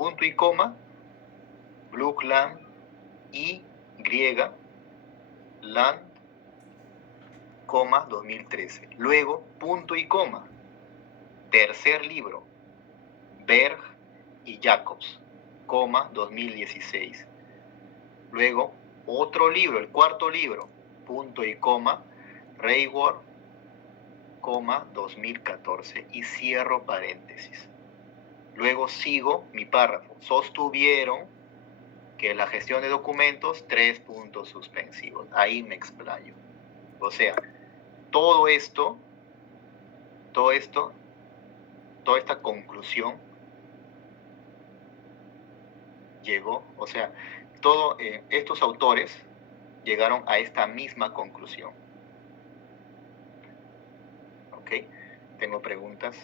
punto y coma, Brooklyn Y, Land, 2013. Luego, punto y coma. Tercer libro, Berg y Jacobs, 2016. Luego, otro libro, el cuarto libro, punto y coma, Rayward, 2014. Y cierro paréntesis. Luego sigo mi párrafo. Sostuvieron que la gestión de documentos, 3 puntos suspensivos. Ahí me explayo. O sea, toda esta conclusión llegó, o sea, estos autores llegaron a esta misma conclusión. ¿Ok? Tengo preguntas.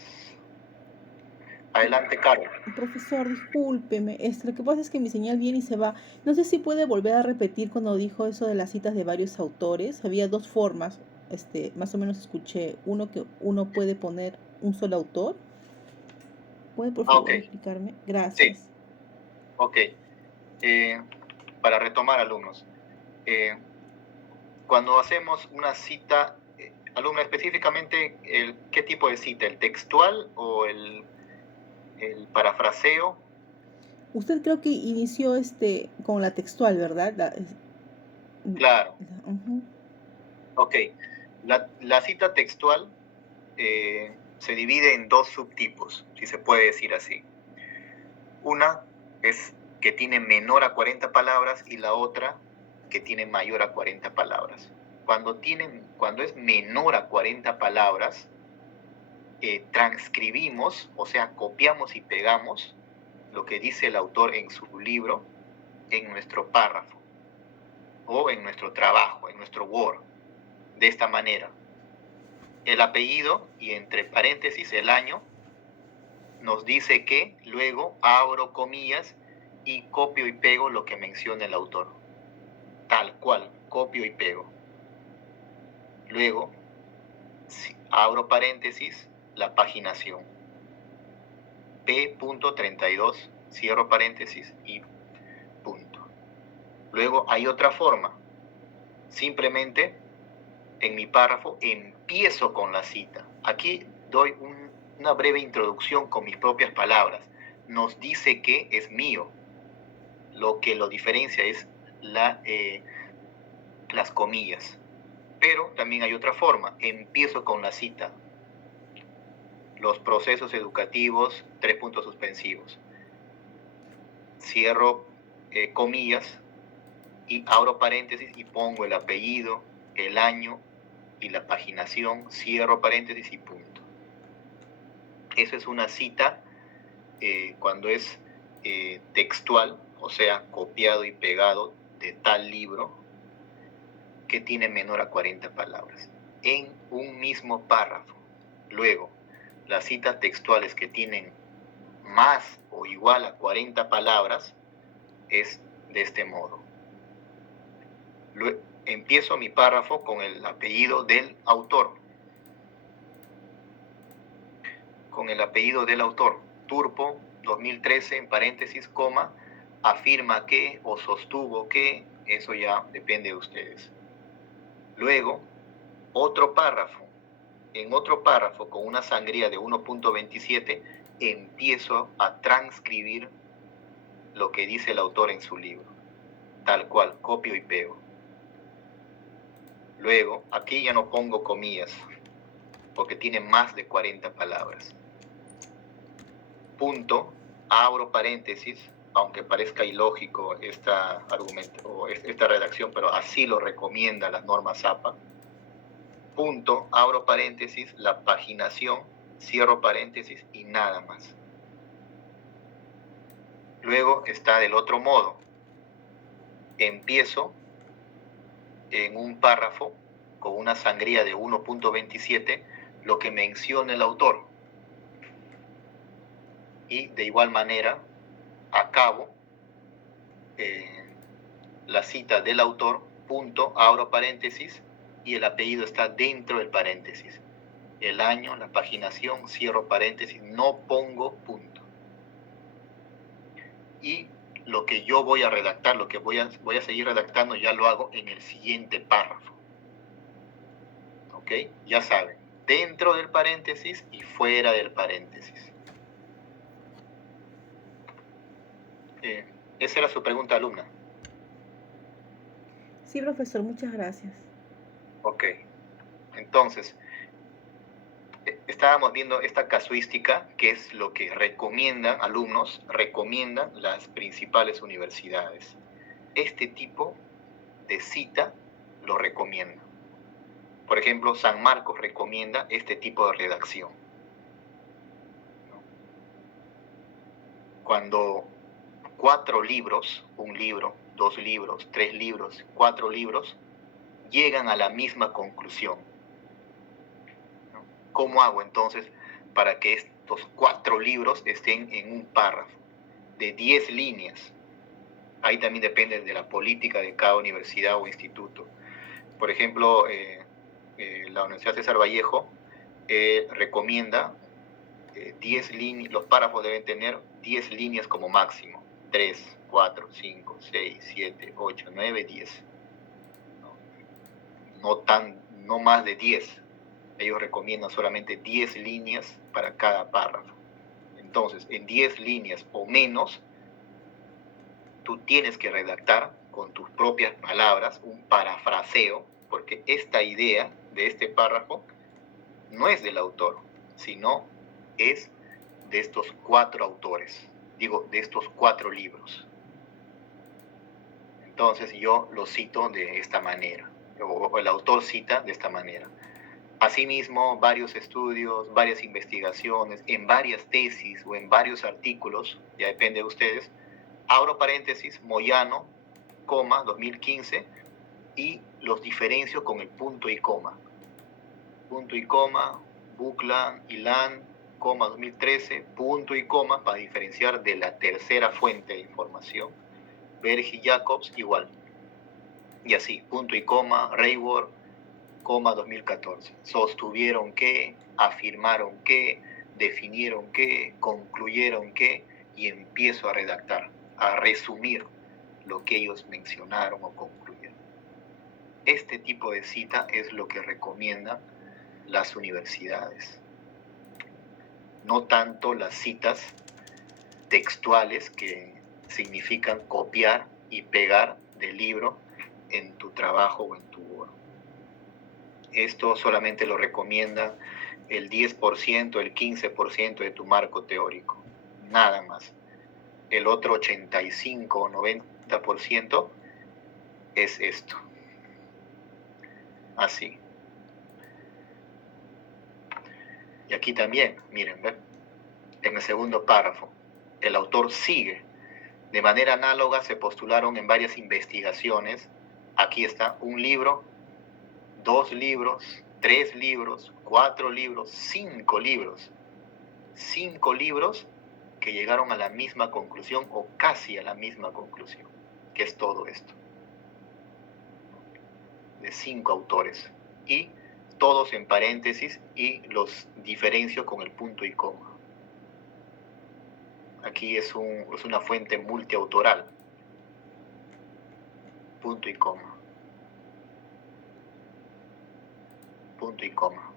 Adelante, Carol. Profesor, discúlpeme. Lo que pasa es que mi señal viene y se va. No sé si puede volver a repetir cuando dijo eso de las citas de varios autores. Había dos formas. Más o menos escuché. Uno que uno puede poner un solo autor. ¿Puede por favor explicarme? Gracias. Sí. Ok. Para retomar, alumnos. Cuando hacemos una cita, alumna, específicamente, ¿qué tipo de cita? ¿El textual o el parafraseo? Usted creo que inició con la textual, ¿verdad? Claro. Ok. La cita textual se divide en dos subtipos, si se puede decir así. Una es que tiene menor a 40 palabras y la otra que tiene mayor a 40 palabras. Cuando es menor a 40 palabras, transcribimos, o sea, copiamos y pegamos lo que dice el autor en su libro en nuestro párrafo o en nuestro trabajo, en nuestro Word. De esta manera, el apellido y entre paréntesis el año nos dice que luego abro comillas y copio y pego lo que menciona el autor. Tal cual, copio y pego. Luego, abro paréntesis, la paginación. P.32, cierro paréntesis y punto. Luego hay otra forma. Simplemente en mi párrafo empiezo con la cita. Aquí doy una breve introducción con mis propias palabras. Nos dice que es mío. Lo que lo diferencia es las comillas. Pero también hay otra forma. Empiezo con la cita. Los procesos educativos, 3 puntos suspensivos. Cierro comillas y abro paréntesis y pongo el apellido, el año y la paginación, cierro paréntesis y punto. Eso es una cita cuando es textual, o sea, copiado y pegado de tal libro que tiene menor a 40 palabras, en un mismo párrafo. Luego, las citas textuales que tienen más o igual a 40 palabras es de este modo. Empiezo mi párrafo con el apellido del autor. Con el apellido del autor. Turpo, 2013, en paréntesis, coma, afirma que o sostuvo que, eso ya depende de ustedes. Luego, otro párrafo. En otro párrafo, con una sangría de 1.27, empiezo a transcribir lo que dice el autor en su libro. Tal cual, copio y pego. Luego, aquí ya no pongo comillas, porque tiene más de 40 palabras. Punto, abro paréntesis, aunque parezca ilógico esta redacción, pero así lo recomienda las normas APA. Punto, abro paréntesis, la paginación, cierro paréntesis y nada más. Luego está del otro modo. Empiezo en un párrafo con una sangría de 1.27 lo que menciona el autor. Y de igual manera acabo la cita del autor, punto, abro paréntesis y el apellido está dentro del paréntesis. El año, la paginación, cierro paréntesis, no pongo punto. y lo que yo voy a redactar, lo que voy a seguir redactando, ya lo hago en el siguiente párrafo. ¿Ok? Ya saben, dentro del paréntesis y fuera del paréntesis. Esa era su pregunta, alumna. Sí, profesor, muchas gracias. Ok. Entonces, estábamos viendo esta casuística, que es lo que recomiendan alumnos, recomiendan las principales universidades. Este tipo de cita lo recomienda. Por ejemplo, San Marcos recomienda este tipo de redacción. Cuando 4 libros, un libro, 2 libros, 3 libros, 4 libros, llegan a la misma conclusión. ¿Cómo hago entonces para que estos 4 libros estén en un párrafo de 10 líneas? Ahí también depende de la política de cada universidad o instituto. Por ejemplo, la Universidad César Vallejo recomienda 10 líneas, los párrafos deben tener 10 líneas como máximo. 3, 4, 5, 6, 7, 8, 9, 10. No más de 10. Ellos recomiendan solamente 10 líneas para cada párrafo. Entonces, en 10 líneas o menos, tú tienes que redactar con tus propias palabras un parafraseo, porque esta idea de este párrafo no es del autor, sino es de estos 4 autores, de estos 4 libros. Entonces yo lo cito de esta manera, o el autor cita de esta manera. Asimismo, varios estudios, varias investigaciones, en varias tesis o en varios artículos, ya depende de ustedes, abro paréntesis, Moyano, coma, 2015, y los diferencio con el punto y coma. Punto y coma, Buckland, Ilan, coma, 2013, punto y coma, para diferenciar de la tercera fuente de información. Berg y Jacobs, igual. Y así, punto y coma, Rayward, coma, 2014. Sostuvieron que, afirmaron que, definieron que, concluyeron que, y empiezo a redactar, a resumir lo que ellos mencionaron o concluyeron. Este tipo de cita es lo que recomiendan las universidades. No tanto las citas textuales que significan copiar y pegar del libro en tu trabajo o en tu Word. Esto solamente lo recomienda el 10%, el 15% de tu marco teórico, nada más. El otro 85 o 90% es esto. Así. Y aquí también, miren, ¿ven? En el segundo párrafo, el autor sigue. De manera análoga se postularon en varias investigaciones. Aquí está un libro, 2 libros, 3 libros, 4 libros, 5 libros. 5 libros que llegaron a la misma conclusión o casi a la misma conclusión, que es todo esto. De 5 autores. Y todos en paréntesis y los diferencio con el punto y coma. Aquí es una fuente multiautoral. Punto y coma. Punto y coma.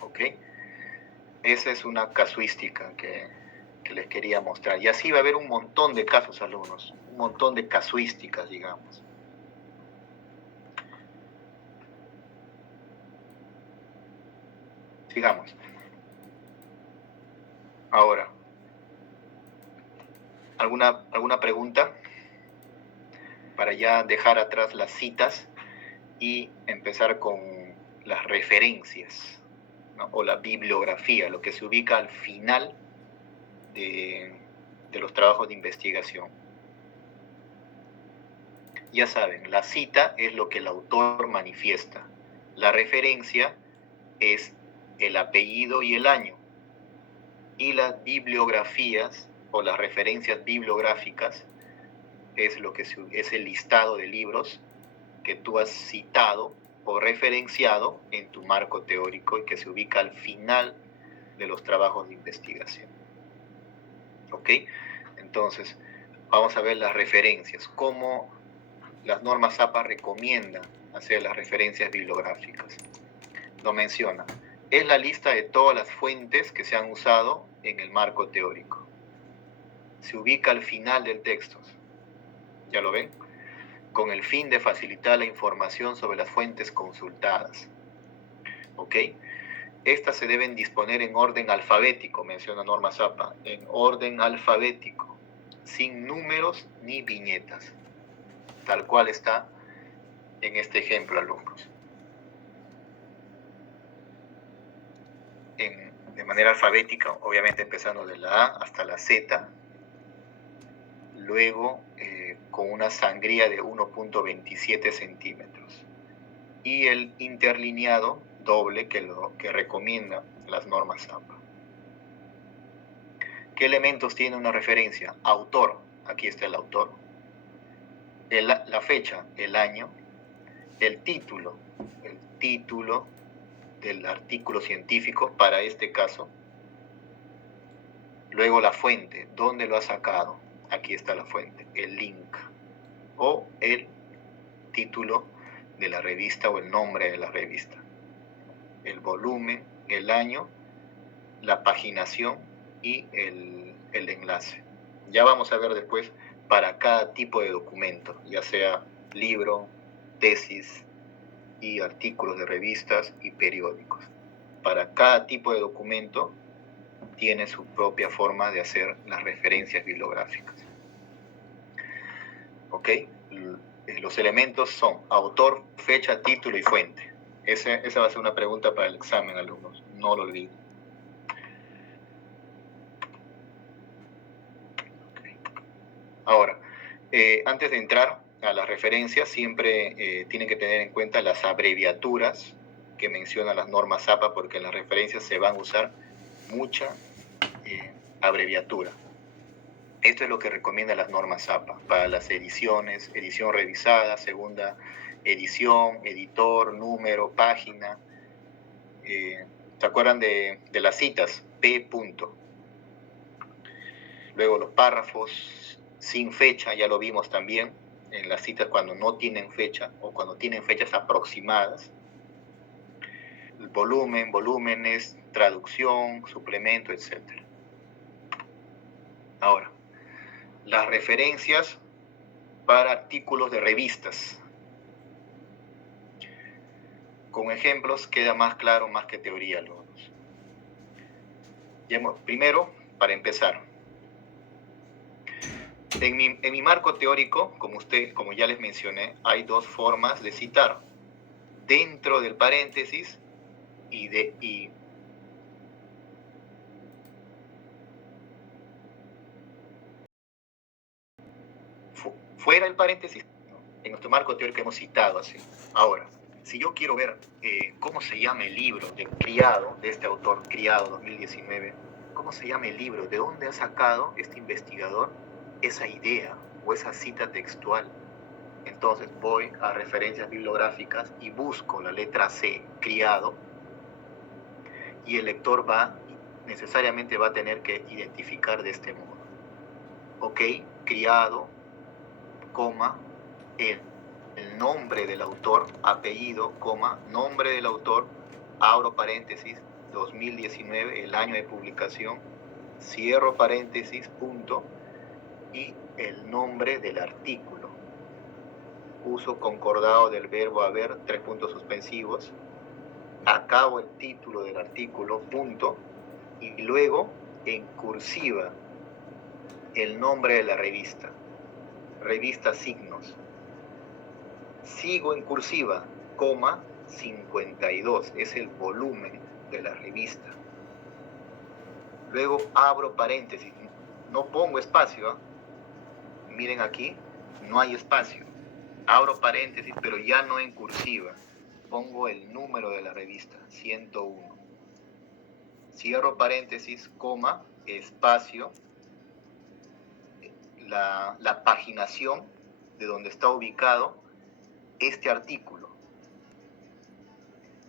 ¿Ok? Esa es una casuística que les quería mostrar. Y así va a haber un montón de casos, alumnos. Un montón de casuísticas, digamos. Sigamos. Ahora, ¿alguna pregunta? Para ya dejar atrás las citas y empezar con las referencias, ¿no? O la bibliografía, lo que se ubica al final de los trabajos de investigación. Ya saben, la cita es lo que el autor manifiesta. La referencia es el apellido y el año. Y las bibliografías o las referencias bibliográficas es el listado de libros que tú has citado o referenciado en tu marco teórico y que se ubica al final de los trabajos de investigación. ¿Ok? Entonces, vamos a ver las referencias, cómo las normas APA recomiendan hacer las referencias bibliográficas. Lo menciona. Es la lista de todas las fuentes que se han usado en el marco teórico. Se ubica al final del texto. ¿Ya lo ven? Con el fin de facilitar la información sobre las fuentes consultadas. ¿Ok? Estas se deben disponer en orden alfabético, menciona norma APA, en orden alfabético, sin números ni viñetas, tal cual está en este ejemplo, alumnos. De manera alfabética, obviamente empezando de la A hasta la Z, luego con una sangría de 1.27 centímetros y el interlineado doble que recomienda las normas APA. ¿Qué elementos tiene una referencia? Autor, aquí está el autor, la fecha, el año, el título del artículo científico para este caso, luego la fuente, ¿dónde lo ha sacado? Aquí está la fuente, el link o el título de la revista o el nombre de la revista, el volumen, el año, la paginación y el enlace. Ya vamos a ver después para cada tipo de documento, ya sea libro, tesis y artículos de revistas y periódicos. Para cada tipo de documento tiene su propia forma de hacer las referencias bibliográficas. ¿Ok? Los elementos son autor, fecha, título y fuente. Esa va a ser una pregunta para el examen, alumnos. No lo olviden. Okay. Ahora, antes de entrar a las referencias, siempre tienen que tener en cuenta las abreviaturas que mencionan las normas APA, porque en las referencias se van a usar mucha abreviatura. Esto es lo que recomienda las normas APA para las ediciones, edición revisada, segunda edición, editor, número, página. ¿Se acuerdan de las citas? P. Punto. Luego los párrafos sin fecha, ya lo vimos también, en las citas cuando no tienen fecha o cuando tienen fechas aproximadas. El volumen, volúmenes, traducción, suplemento, etc. Ahora, las referencias para artículos de revistas. Con ejemplos queda más claro más que teoría, alumnos. Primero, para empezar, en mi marco teórico, como ya les mencioné, hay dos formas de citar. Dentro del paréntesis y fuera del paréntesis. En nuestro marco teórico hemos citado así. Ahora, si yo quiero ver cómo se llama el libro de Criado, de este autor, Criado 2019, cómo se llama el libro, de dónde ha sacado este investigador esa idea o esa cita textual, entonces voy a referencias bibliográficas y busco la letra C, Criado, y el lector necesariamente va a tener que identificar de este modo. Ok, Criado, coma, el nombre del autor, apellido, coma, nombre del autor, abro paréntesis, 2019, el año de publicación, cierro paréntesis, punto, y el nombre del artículo. Uso concordado del verbo haber, 3 puntos suspensivos, acabo el título del artículo, punto, y luego en cursiva el nombre de la revista, revista Signos. Sigo en cursiva, coma, 52, es el volumen de la revista. Luego abro paréntesis, no pongo espacio, ¿eh? Miren aquí, no hay espacio. Abro paréntesis, pero ya no en cursiva. Pongo el número de la revista, 101. Cierro paréntesis, coma, espacio, la paginación de donde está ubicado este artículo.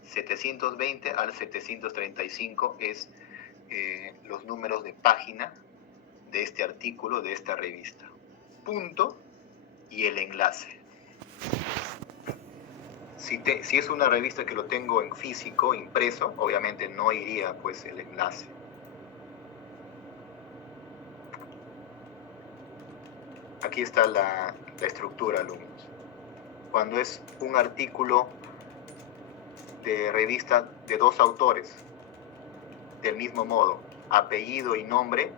720 al 735 es los números de página de este artículo, de esta revista. Punto y el enlace. Si es una revista que lo tengo en físico, impreso, obviamente no iría pues el enlace. Aquí está la estructura, alumnos. Cuando es un artículo de revista de dos autores, del mismo modo, apellido y nombre,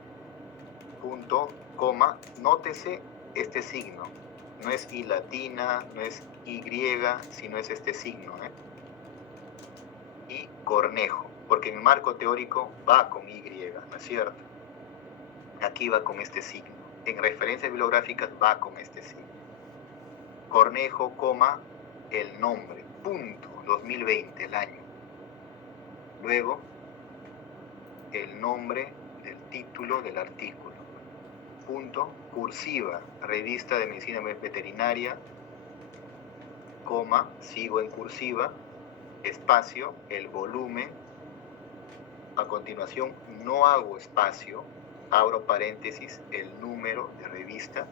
punto, coma, nótese este signo. No es I latina, no es Y, sino es este signo, Y Cornejo, porque en el marco teórico va con Y, ¿no es cierto? Aquí va con este signo. En referencias bibliográficas va con este signo. Cornejo, coma, el nombre, punto, 2020, el año. Luego, el nombre del título del artículo. Punto, cursiva, revista de medicina veterinaria, coma, sigo en cursiva, espacio, el volumen. A continuación, no hago espacio, abro paréntesis, el número de revista,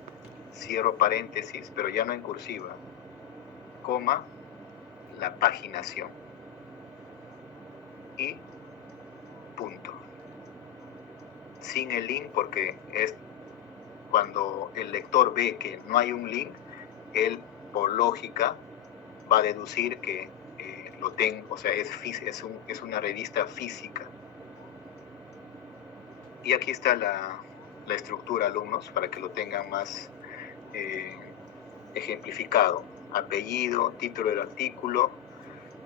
cierro paréntesis, pero ya no en cursiva, coma, la paginación. Y punto. Sin el link, porque es cuando el lector ve que no hay un link, él por lógica va a deducir que lo tengo, o sea, es una revista física. Y aquí está la estructura, alumnos, para que lo tengan más ejemplificado. Apellido, título del artículo,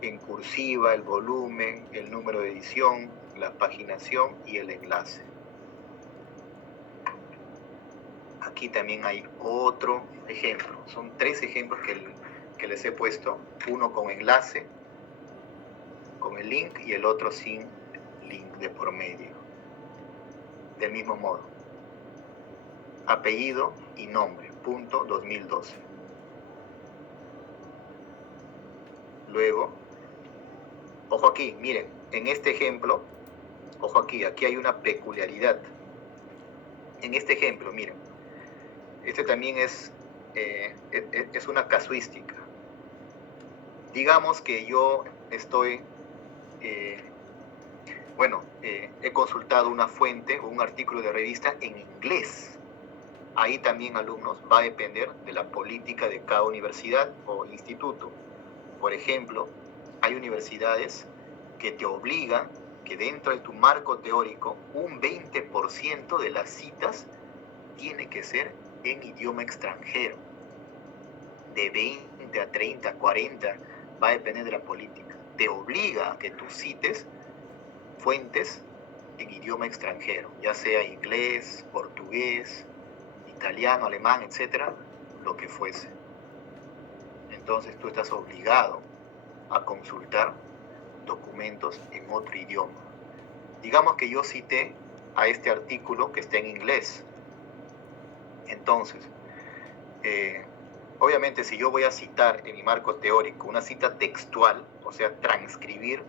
en cursiva, el volumen, el número de edición, la paginación y el enlace. Aquí también hay otro ejemplo. Son 3 ejemplos que les he puesto. Uno con enlace, con el link, y el otro sin link de por medio. Del mismo modo. Apellido y nombre, punto 2012. Luego, ojo aquí, miren, en este ejemplo, ojo aquí hay una peculiaridad. En este ejemplo, miren, este también es una casuística. Digamos que yo estoy, he consultado una fuente o un artículo de revista en inglés. Ahí también, alumnos, va a depender de la política de cada universidad o instituto. Por ejemplo, hay universidades que te obligan que dentro de tu marco teórico un 20% de las citas tiene que ser en idioma extranjero. De 20 a 30, 40, va a depender de la política. Te obliga a que tú cites fuentes en idioma extranjero, ya sea inglés, portugués, italiano, alemán, etcétera, lo que fuese. Entonces tú estás obligado a consultar documentos en otro idioma. Digamos que yo cité a este artículo que está en inglés. Entonces, obviamente si yo voy a citar en mi marco teórico una cita textual, o sea, transcribir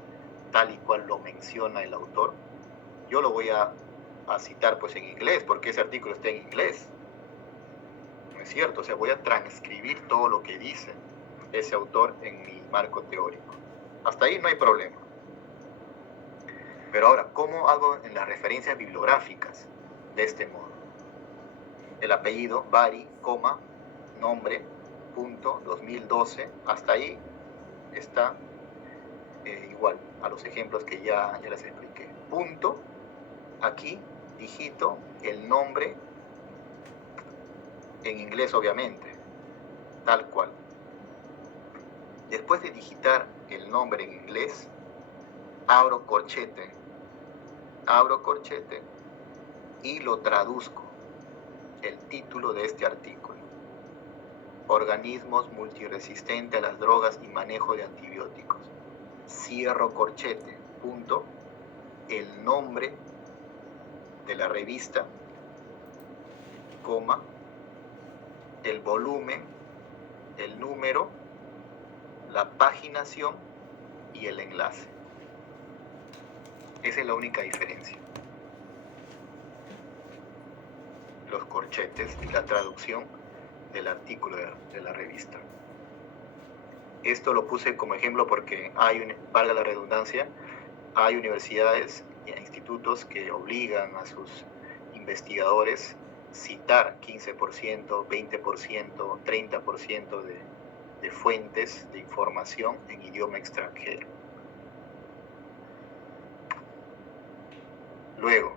tal y cual lo menciona el autor, yo lo voy a citar pues en inglés, porque ese artículo está en inglés. ¿No es cierto? O sea, voy a transcribir todo lo que dice ese autor en mi marco teórico. Hasta ahí no hay problema. Pero ahora, ¿cómo hago en las referencias bibliográficas? De este modo. El apellido, Bari, coma, nombre, punto, 2012, hasta ahí está igual a los ejemplos que ya les expliqué. Punto, aquí digito el nombre en inglés, obviamente, tal cual. Después de digitar el nombre en inglés, abro corchete y lo traduzco, el título de este artículo: organismos multiresistentes a las drogas y manejo de antibióticos. Cierro corchete, punto, el nombre de la revista, coma, el volumen, el número, la paginación y el enlace. Esa es la única diferencia. los corchetes y la traducción del artículo de la revista. Esto lo puse como ejemplo porque valga la redundancia, hay universidades e institutos que obligan a sus investigadores citar 15%, 20%, 30% de fuentes de información en idioma extranjero. Luego,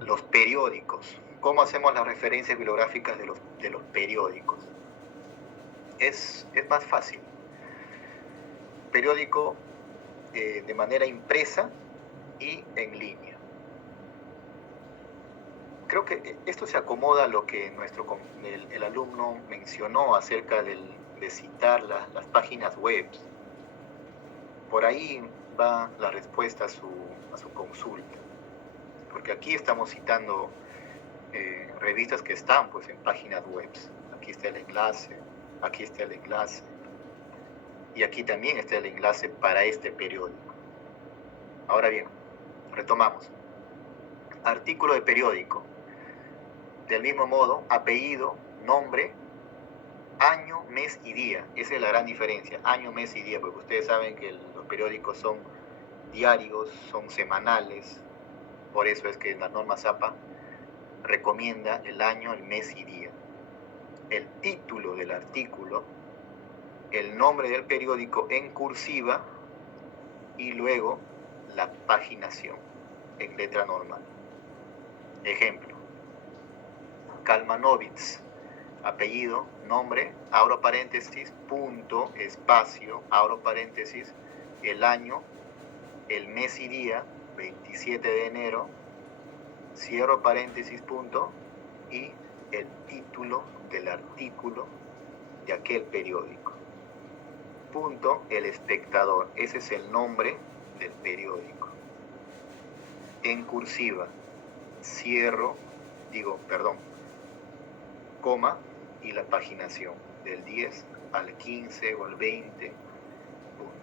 los periódicos. ¿Cómo hacemos las referencias bibliográficas de los periódicos? Es más fácil. Periódico de manera impresa y en línea. Creo que esto se acomoda a lo que el alumno mencionó acerca de citar las páginas web. Por ahí va la respuesta a su consulta. Porque aquí estamos citando revistas que están pues en páginas web. Aquí está el enlace, aquí está el enlace. Y aquí también está el enlace para este periódico. Ahora bien, retomamos. Artículo de periódico. Del mismo modo, apellido, nombre, año, mes y día. Esa es la gran diferencia, año, mes y día, porque ustedes saben que los periódicos son diarios, son semanales. Por eso es que la norma Zapa recomienda el año, el mes y día. El título del artículo, el nombre del periódico en cursiva y luego la paginación en letra normal. Ejemplo, Kalmanovitz, apellido, nombre, abro paréntesis, punto, espacio, abro paréntesis, el año, el mes y día, 27 de enero, cierro paréntesis, punto, y el título del artículo de aquel periódico. Punto, El Espectador, ese es el nombre del periódico. En cursiva, coma y la paginación del 10 al 15 o al 20. Punto.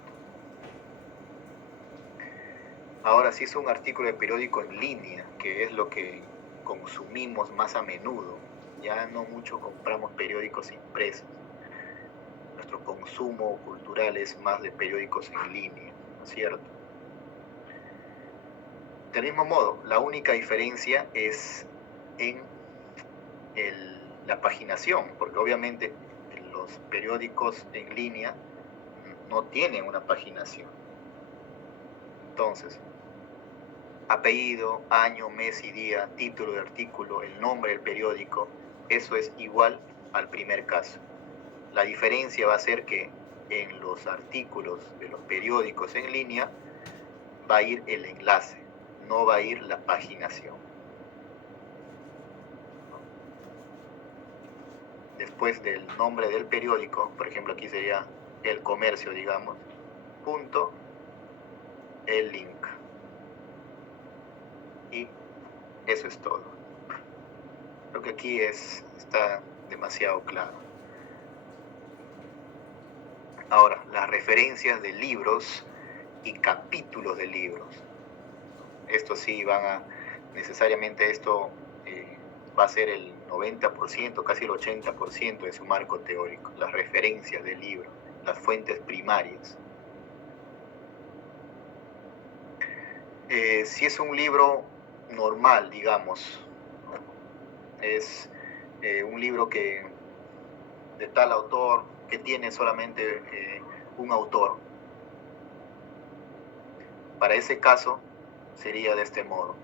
Ahora, si es un artículo de periódico en línea, que es lo que consumimos más a menudo, ya no mucho compramos periódicos impresos. Nuestro consumo cultural es más de periódicos en línea, ¿no es cierto? Del mismo modo, la única diferencia es en la paginación, porque obviamente los periódicos en línea no tienen una paginación. Entonces, apellido, año, mes y día, título de artículo, el nombre del periódico, eso es igual al primer caso. La diferencia va a ser que en los artículos de los periódicos en línea va a ir el enlace, no va a ir la paginación. Después del nombre del periódico, por ejemplo aquí sería El Comercio, digamos, punto, el link. Y eso es todo. Creo que aquí está demasiado claro. Ahora, las referencias de libros y capítulos de libros. Esto sí necesariamente esto va a ser el 90%, casi el 80% de su marco teórico, las referencias del libro, las fuentes primarias. Si es un libro normal, digamos, es un libro de tal autor, que tiene solamente un autor, para ese caso sería de este modo: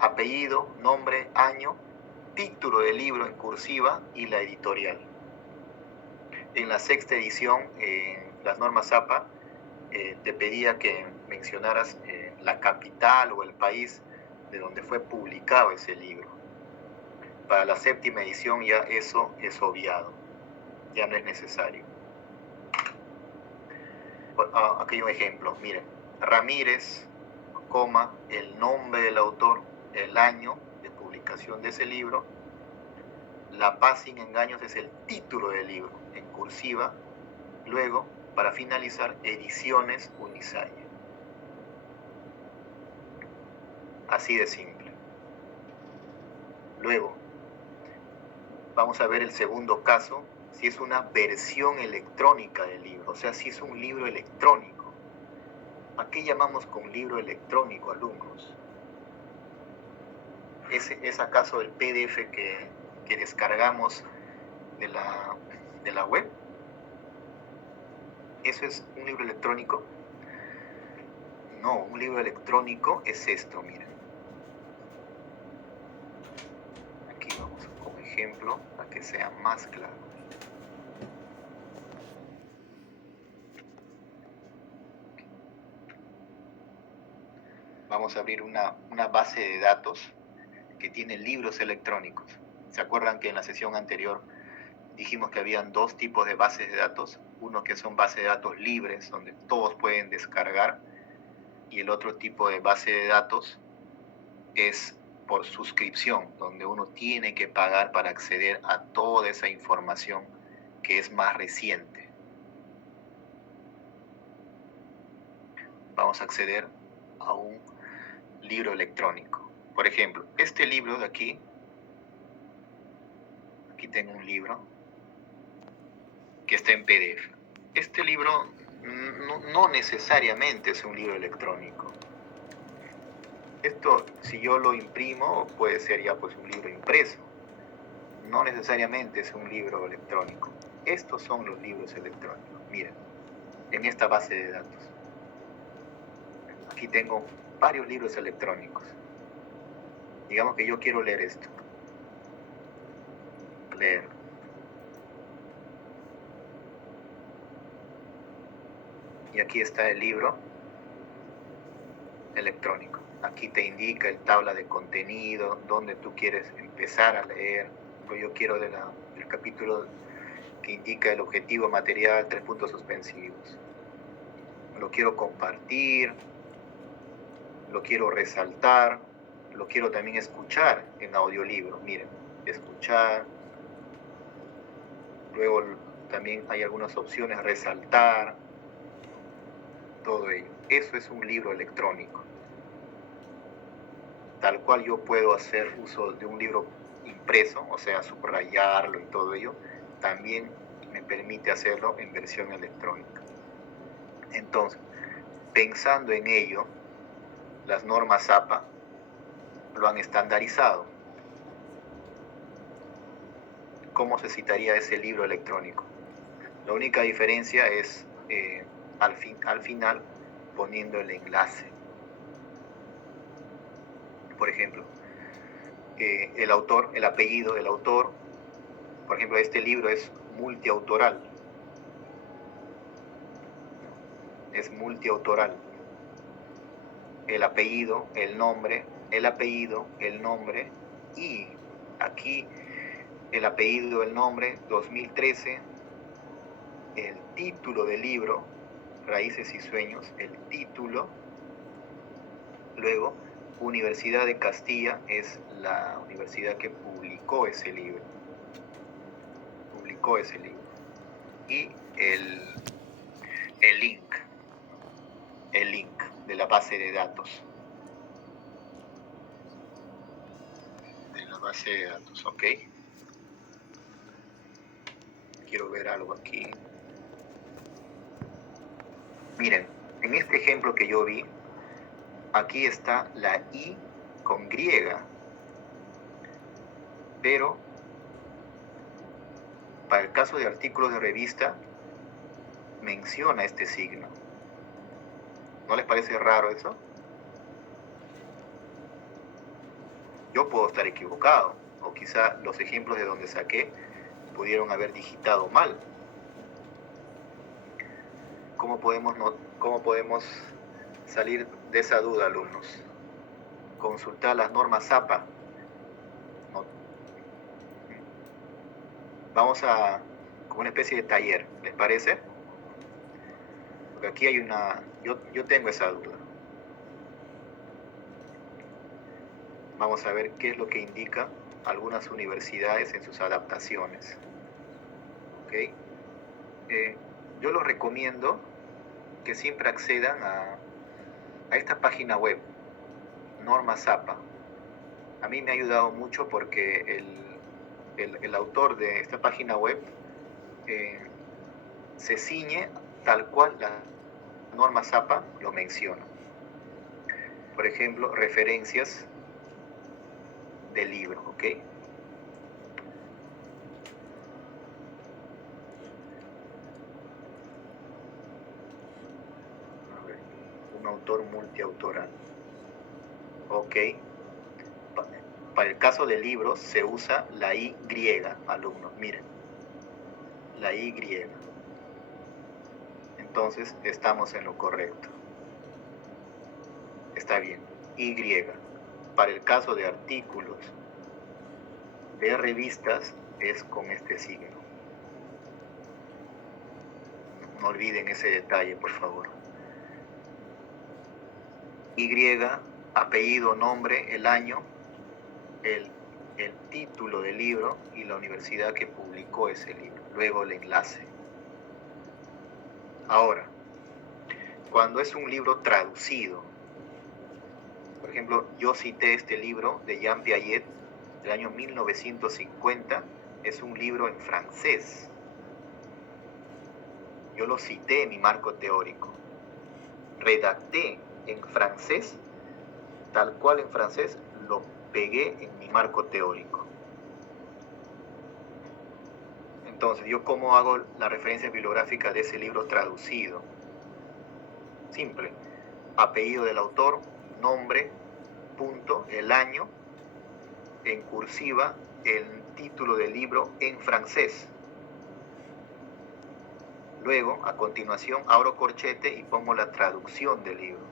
apellido, nombre, año, título del libro en cursiva y la editorial. En la sexta edición, las normas Zapa, te pedía que mencionaras la capital o el país de donde fue publicado ese libro. Para la séptima edición ya eso es obviado, ya no es necesario. Aquí hay un ejemplo, miren, Ramírez, coma, el nombre del autor, el año de publicación de ese libro. La Paz sin engaños es el título del libro, en cursiva. Luego, para finalizar, Ediciones Unisaya. Así de simple. Luego, Vamos a ver el segundo caso, si es una versión electrónica del libro, o sea, si es un libro electrónico. ¿A qué llamamos con libro electrónico, alumnos? ¿Es acaso el PDF que descargamos de la web? ¿Eso es un libro electrónico? No, un libro electrónico es esto, miren. Aquí vamos como ejemplo para que sea más claro. Vamos a abrir una base de datos que tiene libros electrónicos. ¿Se acuerdan que en la sesión anterior dijimos que habían dos tipos de bases de datos? Uno que son bases de datos libres, donde todos pueden descargar, y el otro tipo de base de datos es por suscripción, donde uno tiene que pagar para acceder a toda esa información que es más reciente. Vamos a acceder a un libro electrónico. Por ejemplo, este libro de aquí tengo un libro que está en PDF. Este libro no necesariamente es un libro electrónico. Esto, si yo lo imprimo, puede ser ya pues un libro impreso. No necesariamente es un libro electrónico. Estos son los libros electrónicos. Miren, en esta base de datos. Aquí tengo varios libros electrónicos. Digamos que yo quiero leer esto. Leer. Y aquí está el libro electrónico. Aquí te indica el tabla de contenido, donde tú quieres empezar a leer. Yo quiero del capítulo que indica el objetivo material, 3 puntos suspensivos. Lo quiero compartir, lo quiero resaltar, lo quiero también escuchar en audiolibro. Miren, escuchar. Luego también hay algunas opciones, resaltar, todo ello. Eso es un libro electrónico. Tal cual yo puedo hacer uso de un libro impreso, o sea, subrayarlo y todo ello, también me permite hacerlo en versión electrónica. Entonces, pensando en ello, las normas APA lo han estandarizado. ¿Cómo se citaría ese libro electrónico? La única diferencia es al final poniendo el enlace. Por ejemplo, el autor, el apellido del autor. Por ejemplo, este libro es multiautoral. Es multiautoral. El apellido, el nombre, el apellido, el nombre, y aquí el apellido, el nombre, 2013, el título del libro, Raíces y Sueños, el título, luego Universidad de Castilla es la universidad que publicó ese libro. Y el link de la base de datos. ¿Ok? Quiero ver algo aquí. Miren, en este ejemplo que yo vi, aquí está la I con griega, pero para el caso de artículos de revista menciona este signo. ¿No les parece raro eso? Yo puedo estar equivocado, o quizá los ejemplos de donde saqué pudieron haber digitado mal. ¿Cómo podemos salir de esa duda, alumnos? Consultar las normas APA. Vamos a como una especie de taller, ¿les parece? Porque aquí hay yo tengo esa duda. Vamos a ver qué es lo que indica algunas universidades en sus adaptaciones. ¿Okay? Yo los recomiendo que siempre accedan a esta página web, Normas APA. A mí me ha ayudado mucho porque el autor de esta página web se ciñe tal cual la norma ZAPA lo menciona. Por ejemplo, referencias del libro, ¿ok? A ver, un autor multiautoral. Ok. Para el caso de libros se usa la Y, alumnos, miren. La Y. Entonces estamos en lo correcto. Está bien. Y. Para el caso de artículos de revistas es con este signo. No olviden ese detalle, por favor. Y, apellido, nombre, el año, el título del libro y la universidad que publicó ese libro. Luego el enlace. Ahora, cuando es un libro traducido, por ejemplo, yo cité este libro de Jean Piaget del año 1950, es un libro en francés. Yo lo cité en mi marco teórico. Redacté en francés, tal cual en francés, lo pegué en mi marco teórico. Entonces, ¿yo cómo hago la referencia bibliográfica de ese libro traducido? Simple. Apellido del autor, nombre, punto, el año, en cursiva, el título del libro en francés. Luego, a continuación, abro corchete y pongo la traducción del libro,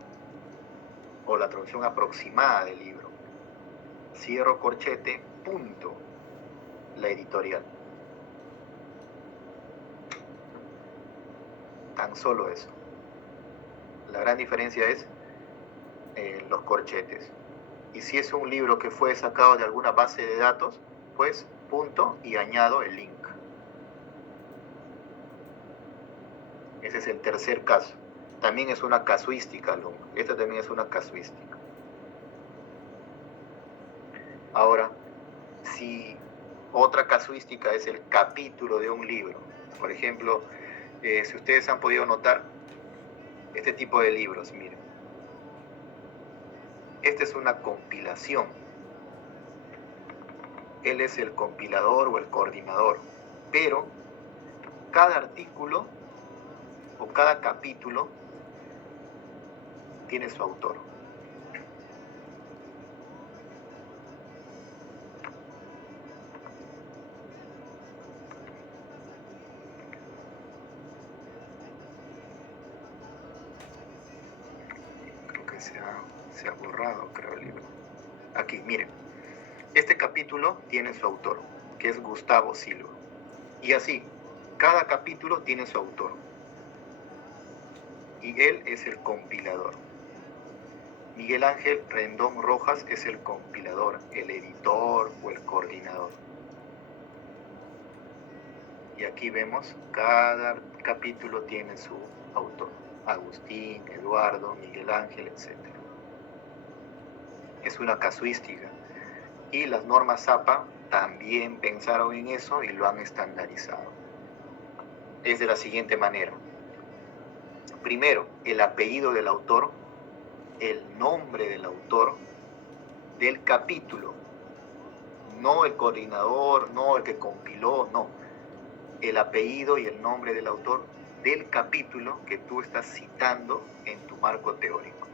o la traducción aproximada del libro. Cierro corchete, punto, la editorial. Tan solo eso. La gran diferencia es los corchetes. Y si es un libro que fue sacado de alguna base de datos, pues punto y añado el link. Ese es el tercer caso. También es una casuística, alumno. Esta también es una casuística. Ahora, si otra casuística es el capítulo de un libro, por ejemplo, si ustedes han podido notar este tipo de libros, miren. Esta es una compilación. Él es el compilador o el coordinador, pero cada artículo o cada capítulo tiene su autor. Creo que se ha borrado, creo, el libro. Aquí, miren. Este capítulo tiene su autor, que es Gustavo Silva. Y así, cada capítulo tiene su autor. Y él es el compilador. Miguel Ángel Rendón Rojas es el compilador, el editor o el coordinador. Y aquí vemos, cada capítulo tiene su autor. Agustín, Eduardo, Miguel Ángel, etc. Es una casuística. Y las normas ZAPA también pensaron en eso y lo han estandarizado. Es de la siguiente manera. Primero, el apellido del autor, el nombre del autor, del capítulo. No el coordinador, no el que compiló, no. El apellido y el nombre del autor del capítulo que tú estás citando en tu marco teórico.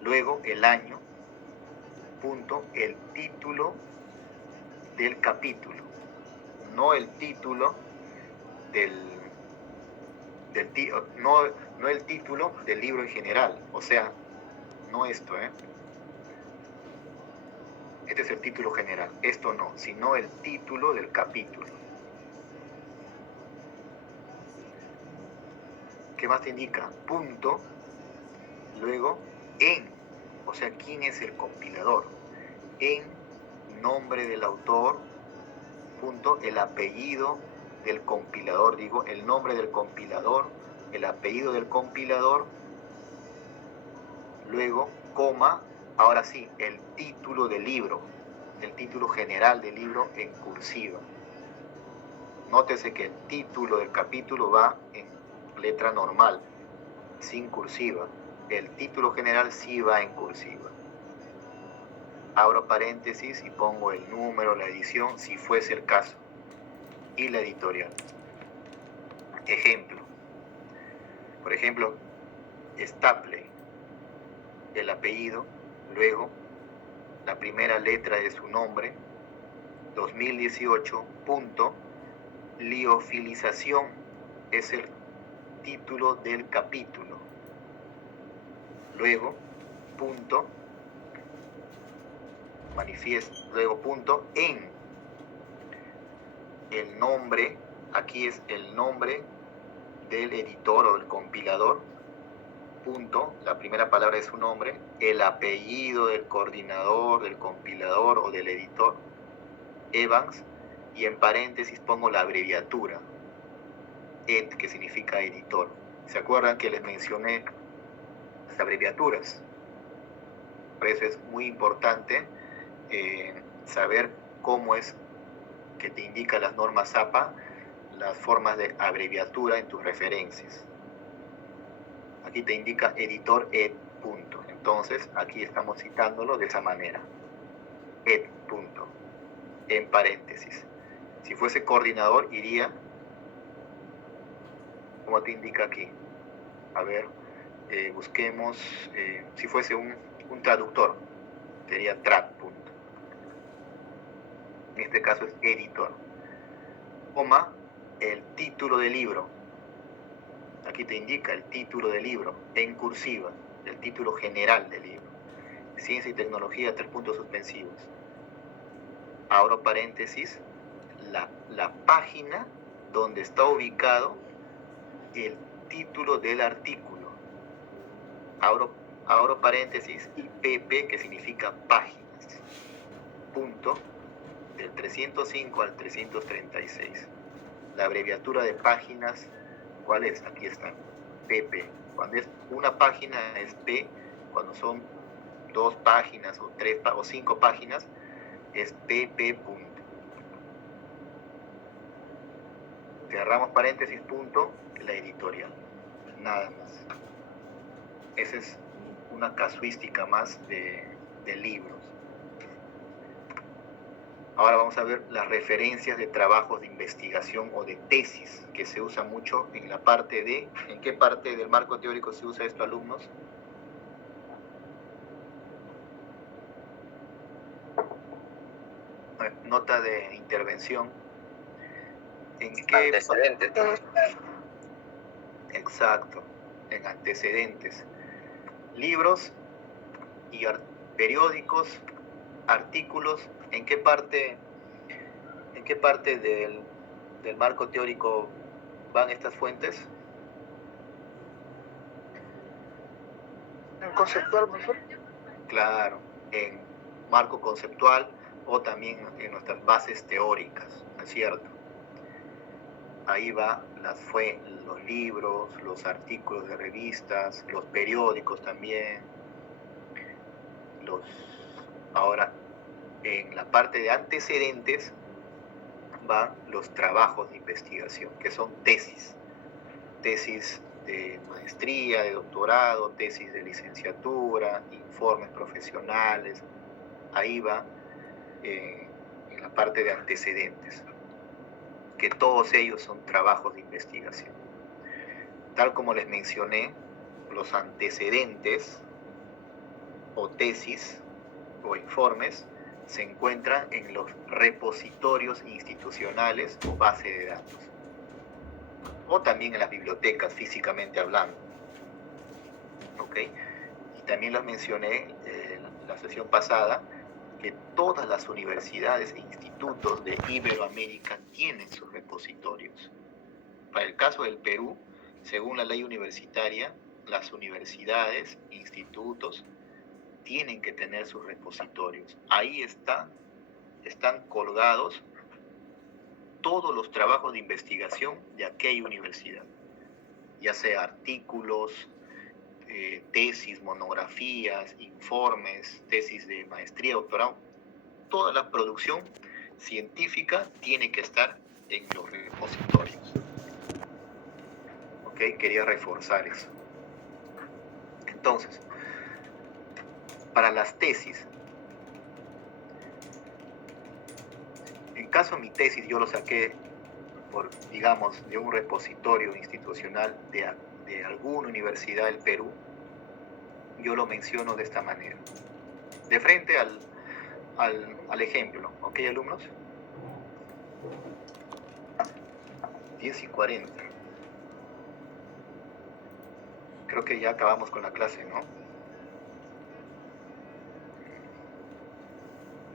Luego, el año, punto, el título del capítulo. No el título no el título del libro en general, o sea, no esto, este es el título general, esto no, sino el título del capítulo. ¿Qué más te indica? Punto, luego en, o sea, ¿quién es el compilador? En nombre del autor, punto, el apellido del compilador, digo, el nombre del compilador, el apellido del compilador, luego, coma, ahora sí, el título del libro, el título general del libro en cursiva. Nótese que el título del capítulo va en letra normal, sin cursiva. El título general sí va en cursiva. Abro paréntesis y pongo el número, la edición, si fuese el caso, y la editorial. Ejemplo. Por ejemplo, Stapley, el apellido, luego la primera letra de su nombre, 2018, punto, liofilización es el título del capítulo. Luego, punto, manifiesto, luego punto, en el nombre, aquí es el nombre del editor o del compilador, punto, la primera palabra es su nombre, el apellido del coordinador, del compilador o del editor, Evans, y en paréntesis pongo la abreviatura, ED, que significa editor. ¿Se acuerdan que les mencioné las abreviaturas? Por eso es muy importante saber cómo es que te indica las normas APA, las formas de abreviatura en tus referencias. Aquí te indica editor ed, punto. Entonces, aquí estamos citándolo de esa manera. Ed, punto. En paréntesis. Si fuese coordinador, iría, como te indica aquí. A ver, busquemos, si fuese un traductor, sería trad, punto. En este caso es editor. Coma, el título del libro. Aquí te indica el título del libro, en cursiva, el título general del libro. Ciencia y tecnología, 3 puntos suspensivos. Abro paréntesis, la página donde está ubicado el título del artículo. Abro paréntesis y PP, que significa páginas. Punto, del 305 al 336. La abreviatura de páginas, ¿cuál es? Aquí está, PP. Cuando es una página es P, cuando son 2 páginas o 3 o 5 páginas es PP. Punto. Cerramos paréntesis, punto, la editorial. Nada más. Esa es una casuística más de libros. Ahora vamos a ver las referencias de trabajos de investigación o de tesis, que se usa mucho en la parte de... ¿En qué parte del marco teórico se usa esto, alumnos? Nota de intervención. ¿En qué? Antecedentes. Exacto, en antecedentes. Libros y periódicos, artículos, ¿en qué parte del marco teórico van estas fuentes? En conceptual, profesor. Claro, en marco conceptual o también en nuestras bases teóricas, ¿no es cierto? Ahí va los libros, los artículos de revistas, los periódicos también. Ahora, en la parte de antecedentes van los trabajos de investigación, que son tesis. Tesis de maestría, de doctorado, tesis de licenciatura, informes profesionales. Ahí va en la parte de antecedentes, que todos ellos son trabajos de investigación. Tal como les mencioné, los antecedentes o tesis o informes se encuentran en los repositorios institucionales o base de datos, o también en las bibliotecas, físicamente hablando. ¿Ok? Y también les mencioné en la sesión pasada que todas las universidades e institutos de Iberoamérica tienen sus repositorios. Para el caso del Perú, según la ley universitaria, las universidades, institutos, tienen que tener sus repositorios. Ahí están colgados todos los trabajos de investigación de aquella universidad, ya sea artículos, tesis, monografías, informes, tesis de maestría, doctorado, toda la producción científica tiene que estar en los repositorios. ¿Ok? Quería reforzar eso. Entonces, para las tesis, en caso mi tesis yo lo saqué por, digamos, de un repositorio institucional de alguna universidad del Perú, yo lo menciono de esta manera. De frente al ejemplo, ¿ok, alumnos? 10:40. Creo que ya acabamos con la clase, ¿no?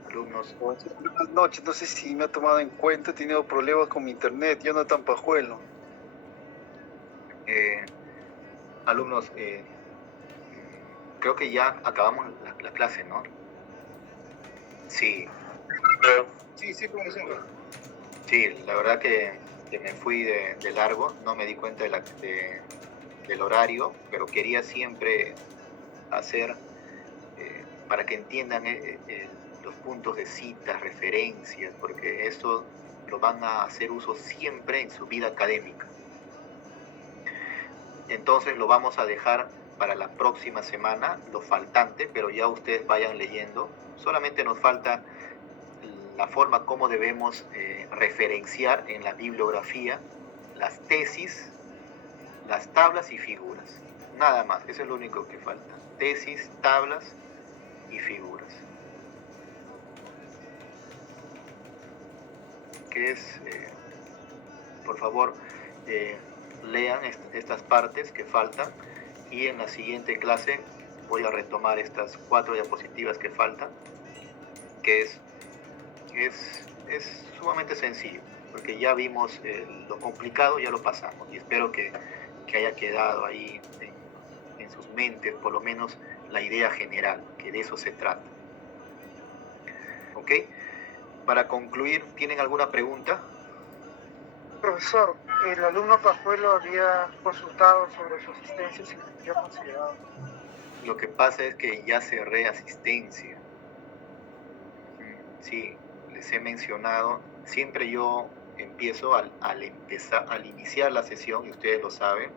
Alumnos. Buenas noches, no sé si me ha tomado en cuenta, he tenido problemas con mi internet, Jonathan Pajuelo. Alumnos, creo que ya acabamos la clase, ¿no? Sí. Sí, profesor. Sí, la verdad que me fui de largo, no me di cuenta del horario, pero quería siempre hacer, para que entiendan los puntos de citas, referencias, porque eso lo van a hacer uso siempre en su vida académica. Entonces lo vamos a dejar para la próxima semana, lo faltante, pero ya ustedes vayan leyendo. Solamente nos falta la forma como debemos referenciar en la bibliografía las tesis, las tablas y figuras. Nada más, eso es lo único que falta. Tesis, tablas y figuras. Que es, por favor, lean estas partes que faltan y en la siguiente clase voy a retomar estas 4 diapositivas que faltan, que es sumamente sencillo, porque ya vimos lo complicado, ya lo pasamos, y espero que haya quedado ahí en sus mentes por lo menos la idea general, que de eso se trata. ¿Ok? Para concluir, ¿tienen alguna pregunta? Profesor, el alumno Pajuelo había consultado sobre su asistencia y se sintió considerado. Lo que pasa es que ya cerré asistencia. Sí, les he mencionado, siempre yo empiezo al iniciar la sesión, y ustedes lo saben,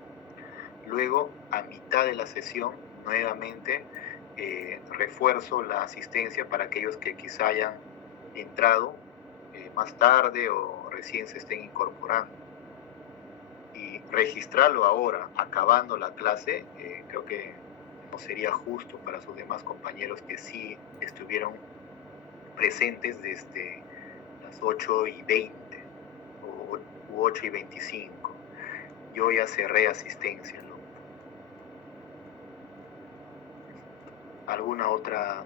luego a mitad de la sesión nuevamente refuerzo la asistencia para aquellos que quizá hayan entrado más tarde o recién se estén incorporando. Y registrarlo ahora, acabando la clase, creo que no sería justo para sus demás compañeros que sí estuvieron presentes desde las 8:20 u 8:25. Yo ya cerré asistencia, ¿no? ¿Alguna otra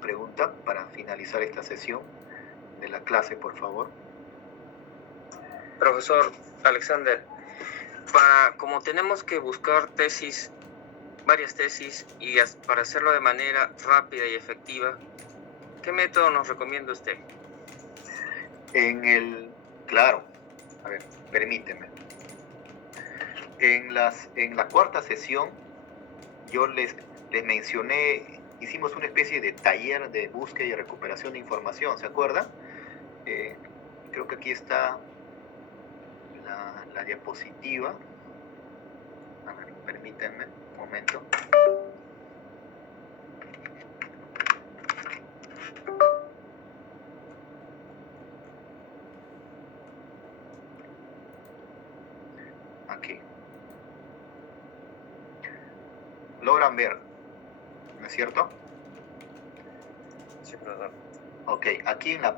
pregunta para finalizar esta sesión de la clase, por favor? Profesor Alexander, como tenemos que buscar varias tesis, y para hacerlo de manera rápida y efectiva, ¿qué método nos recomienda usted? Claro, a ver, permíteme. En la cuarta sesión, yo les mencioné, hicimos una especie de taller de búsqueda y recuperación de información, ¿se acuerdan? Creo que aquí está la diapositiva. A ver, permítanme un momento. Aquí. ¿Logran ver? ¿No es cierto? Sí, profesor. Ok, aquí en la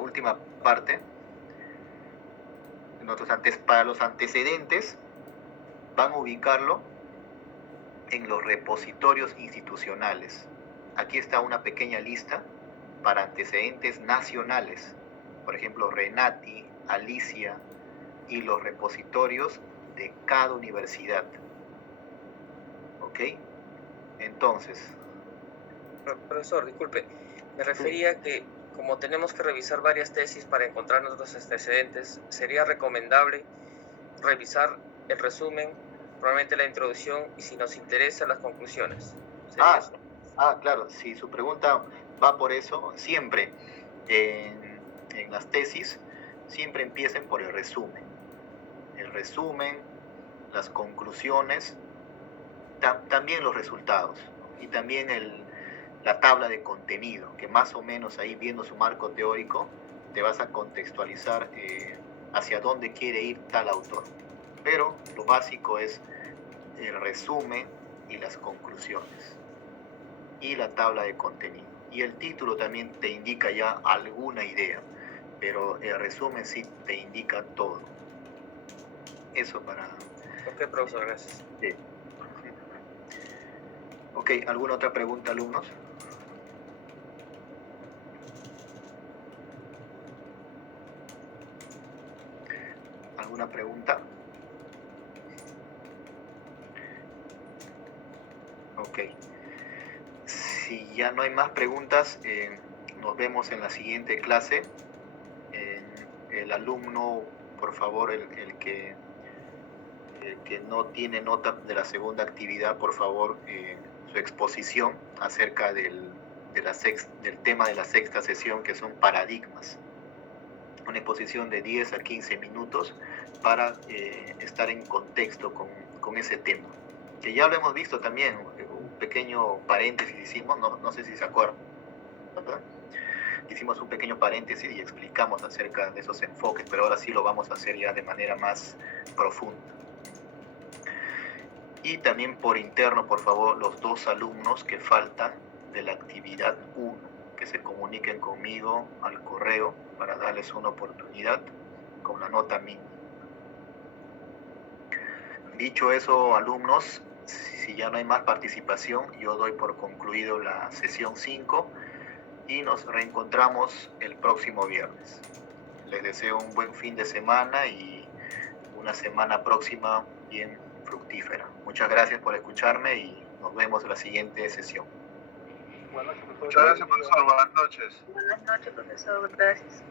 última parte, para los antecedentes, van a ubicarlo en los repositorios institucionales. Aquí está una pequeña lista para antecedentes nacionales, por ejemplo, Renati, Alicia y los repositorios de cada universidad. ¿Ok? Entonces... Profesor, disculpe, me refería a que como tenemos que revisar varias tesis para encontrar nuestros antecedentes, sería recomendable revisar el resumen, probablemente la introducción y, si nos interesa, las conclusiones. ¿Sería eso? Claro, si su pregunta va por eso, siempre en las tesis, siempre empiecen por el resumen. El resumen, las conclusiones, también los resultados, ¿no? Y también la tabla de contenido, que más o menos ahí viendo su marco teórico, te vas a contextualizar hacia dónde quiere ir tal autor. Pero lo básico es el resumen y las conclusiones y la tabla de contenido. Y el título también te indica ya alguna idea, pero el resumen sí te indica todo. Eso para... Ok, profesor, gracias. Sí. Ok, ¿alguna otra pregunta, alumnos? ¿Alguna pregunta? Ok. Si ya no hay más preguntas, nos vemos en la siguiente clase. El alumno, por favor, el que no tiene nota de la segunda actividad, por favor, su exposición acerca del tema de la sexta sesión, que son paradigmas. Una exposición de 10 a 15 minutos para estar en contexto con ese tema, que ya lo hemos visto también, un pequeño paréntesis hicimos, no sé si se acuerdan, ¿verdad? Hicimos un pequeño paréntesis y explicamos acerca de esos enfoques, pero ahora sí lo vamos a hacer ya de manera más profunda. Y también por interno, por favor, los 2 alumnos que faltan de la actividad 1, que se comuniquen conmigo al correo para darles una oportunidad con la nota mínima. Dicho eso, alumnos, si ya no hay más participación, yo doy por concluido la sesión 5 y nos reencontramos el próximo viernes. Les deseo un buen fin de semana y una semana próxima bien fructífera. Muchas gracias por escucharme y nos vemos en la siguiente sesión. Muchas gracias, profesor. Buenas noches. Buenas noches, profesor. Gracias.